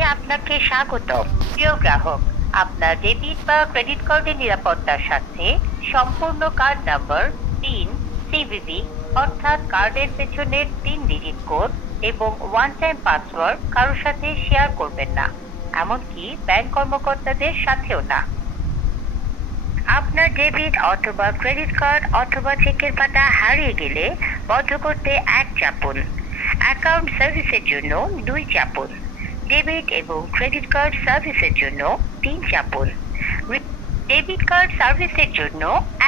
আপনাকে স্বাগতম। প্রিয় গ্রাহক, আপনার ডেবিট বা ক্রেডিট কার্ডের নিরাপত্তার সাথে সম্পূর্ণ কার্ড নাম্বার, পিন, সিভিভি অর্থাৎ কার্ডের পেছনের 3 ডিজিট কোড এবং ওয়ান টাইম পাসওয়ার্ড কারোর সাথে শেয়ার করবেন না, এমনকি ব্যাংক কর্মকর্তাদের সাথেও না। আপনার ডেবিট অথবা ক্রেডিট কার্ড অথবা চেকের পাতা হারিয়ে গেলে বন্ধ করতে 1 চাপুন। অ্যাকাউন্ট সার্ভিসের জন্য 2 চাপুন। ডেবিট এবং ক্রেডিট কার্ড সার্ভিসের জন্য 3 চাপুন। ডেবিট কার্ড সার্ভিসের জন্য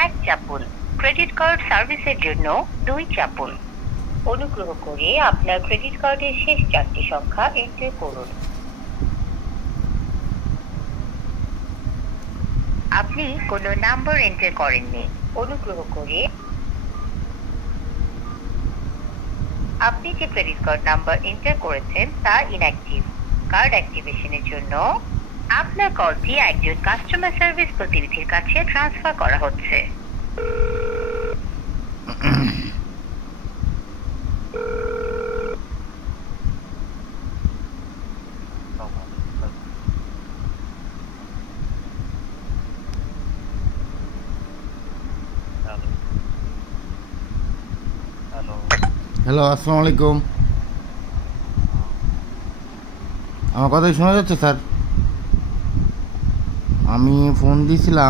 1 চাপুন। ক্রেডিট কার্ড সার্ভিসের জন্য 2 চাপুন। অনুগ্রহ করে আপনার ক্রেডিট কার্ডের শেষ 4টি সংখ্যা এন্টার করুন। আপনি কোনো নাম্বার এন্টার করেননি। অনুগ্রহ করে আপনি যে ক্রেডিট কার্ড নাম্বার এন্টার করেছেন তা ইনঅ্যাক্টিভ। কার্ড অ্যাক্টিভেশনের জন্য আপনার কলটি একজন কাস্টমার সার্ভিস প্রতিনিধির কাছে ট্রান্সফার করা হচ্ছে। হ্যালো, আসসালামু আলাইকুম। আমার কথা শোনা যাচ্ছে স্যার? আমি ফোন দিয়েছিলাম